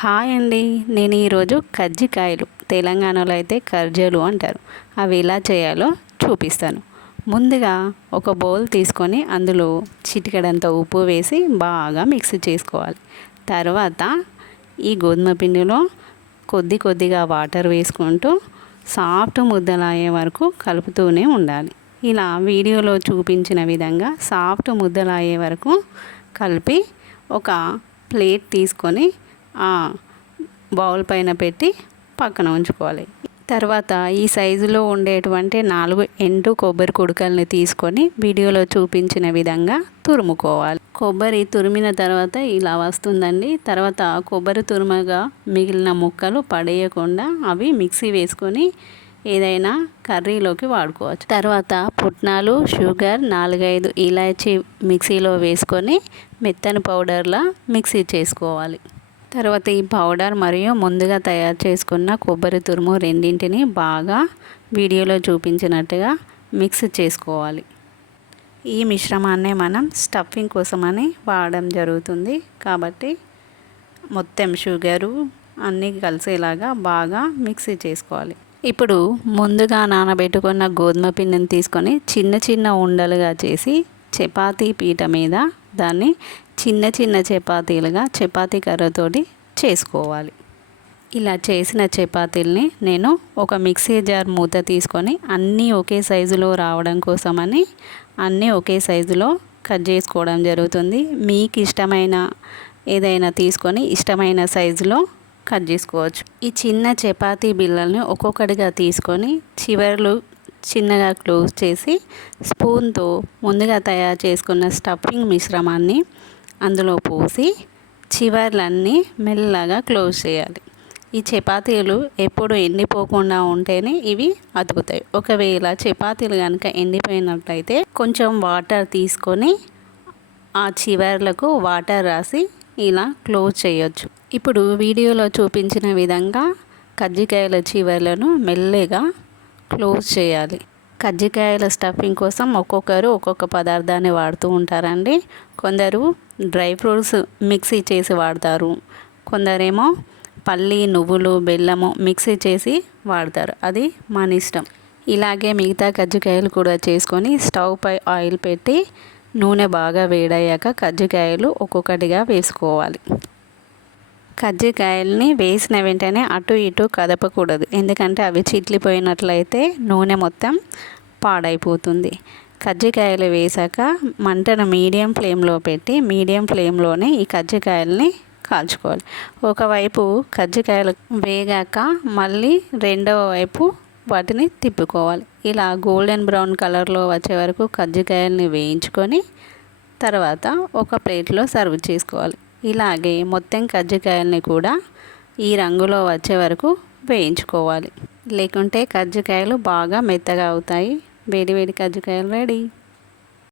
Hi అండి. నేను ఈరోజు కజ్జికాయలు, తెలంగాణలో అయితే కర్జలు అంటారు, అవి ఎలా చేయాలో చూపిస్తాను. ముందుగా ఒక బౌల్ తీసుకొని అందులో చిటికెడంత ఉప్పు వేసి బాగా మిక్స్ చేసుకోవాలి. తర్వాత ఈ గోధుమ పిండిలో కొద్ది కొద్దిగా వాటర్ వేసుకుంటూ సాఫ్ట్ ముద్దలు అయ్యే వరకు కలుపుతూనే ఉండాలి. ఇలా వీడియోలో చూపించిన విధంగా సాఫ్ట్ ముద్దలు అయ్యే వరకు కలిపి ఒక ప్లేట్ తీసుకొని ఆ బౌల్ పైన పెట్టి పక్కన ఉంచుకోవాలి. తర్వాత ఈ సైజులో ఉండేటువంటి 4 ఎండు కొబ్బరి కుడకల్ని తీసుకొని వీడియోలో చూపించిన విధంగా తురుముకోవాలి. కొబ్బరి తురిమిన తర్వాత ఇలా వస్తుందండి. తర్వాత కొబ్బరి తురుమగా మిగిలిన ముక్కలు పడేయకుండా అవి మిక్సీ వేసుకొని ఏదైనా కర్రీలోకి వాడుకోవచ్చు. తర్వాత పుట్నాలు, షుగర్, 4-5 ఇలాచీ మిక్సీలో వేసుకొని మెత్తని పౌడర్లా మిక్సీ చేసుకోవాలి. తర్వాత ఈ పౌడర్ మరియు ముందుగా తయారు చేసుకున్న కొబ్బరి తురుము రెండింటిని బాగా వీడియోలో చూపించినట్టుగా మిక్స్ చేసుకోవాలి. ఈ మిశ్రమాన్ని మనం స్టఫింగ్ కోసమని వాడడం జరుగుతుంది కాబట్టి మొత్తం షుగరు అన్నీ కలిసేలాగా బాగా మిక్సీ చేసుకోవాలి. ఇప్పుడు ముందుగా నానబెట్టుకున్న గోధుమ పిండిని తీసుకొని చిన్న చిన్న ఉండలుగా చేసి చపాతీ పీట మీద దాన్ని చిన్న చిన్న చపాతీలుగా చపాతీ కర్రతోటి చేసుకోవాలి. ఇలా చేసిన చపాతీల్ని నేను ఒక మిక్సీ జార్ మూత తీసుకొని అన్నీ ఒకే సైజులో రావడం కోసమని అన్నీ ఒకే సైజులో కట్ చేసుకోవడం జరుగుతుంది. మీకు ఇష్టమైన ఏదైనా తీసుకొని ఇష్టమైన సైజులో కట్ చేసుకోవచ్చు. ఈ చిన్న చపాతీ బిళ్ళల్ని ఒక్కొక్కటిగా తీసుకొని చివర్లు చిన్నగా క్లోజ్ చేసి స్పూన్తో ముందుగా తయారు చేసుకున్న స్టఫింగ్ మిశ్రమాన్ని అందులో పోసి చివర్లన్నీ మెల్లగా క్లోజ్ చేయాలి. ఈ చపాతీలు ఎప్పుడు ఎండిపోకుండా ఉంటేనే ఇవి అతుకుతాయి. ఒకవేళ చపాతీలు కనుక ఎండిపోయినట్లయితే కొంచెం వాటర్ తీసుకొని ఆ చివర్లకు వాటర్ రాసి ఇలా క్లోజ్ చేయొచ్చు. ఇప్పుడు వీడియోలో చూపించిన విధంగా కజ్జికాయల చివర్లను మెల్లగా క్లోజ్ చేయాలి. కజ్జికాయల స్టఫింగ్ కోసం ఒక్కొక్కరు ఒక్కొక్క పదార్థాన్ని వాడుతూ ఉంటారండి. కొందరు డ్రై ఫ్రూట్స్ మిక్సీ చేసి వాడతారు, కొందరేమో పల్లి, నువ్వులు, బెల్లము మిక్సీ చేసి వాడతారు. అది మన ఇష్టం. ఇలాగే మిగతా కజ్జికాయలు కూడా చేసుకొని స్టవ్ పై ఆయిల్ పెట్టి నూనె బాగా వేడయ్యాక కజ్జికాయలు ఒక్కొక్కటిగా వేసుకోవాలి. కజ్జికాయల్ని వేసిన వెంటనే అటు ఇటు కదపకూడదు, ఎందుకంటే అవి చిట్లిపోయినట్లయితే నూనె మొత్తం పాడైపోతుంది. కజ్జికాయలు వేసాక మంటను మీడియం ఫ్లేమ్లో పెట్టి మీడియం ఫ్లేమ్లోనే ఈ కజ్జికాయల్ని కాల్చుకోవాలి. ఒకవైపు కజ్జికాయలు వేగాక మళ్ళీ రెండవ వైపు వాటిని తిప్పుకోవాలి. ఇలా గోల్డెన్ బ్రౌన్ కలర్లో వచ్చే వరకు కజ్జికాయల్ని వేయించుకొని తర్వాత ఒక ప్లేట్లో సర్వ్ చేసుకోవాలి. ఇలాగే మొత్తం కజ్జికాయల్ని కూడా ఈ రంగులో వచ్చే వరకు వేయించుకోవాలి, లేకుంటే కజ్జికాయలు బాగా మెత్తగా అవుతాయి. వేడి వేడి కజ్జికాయలు రెడీ.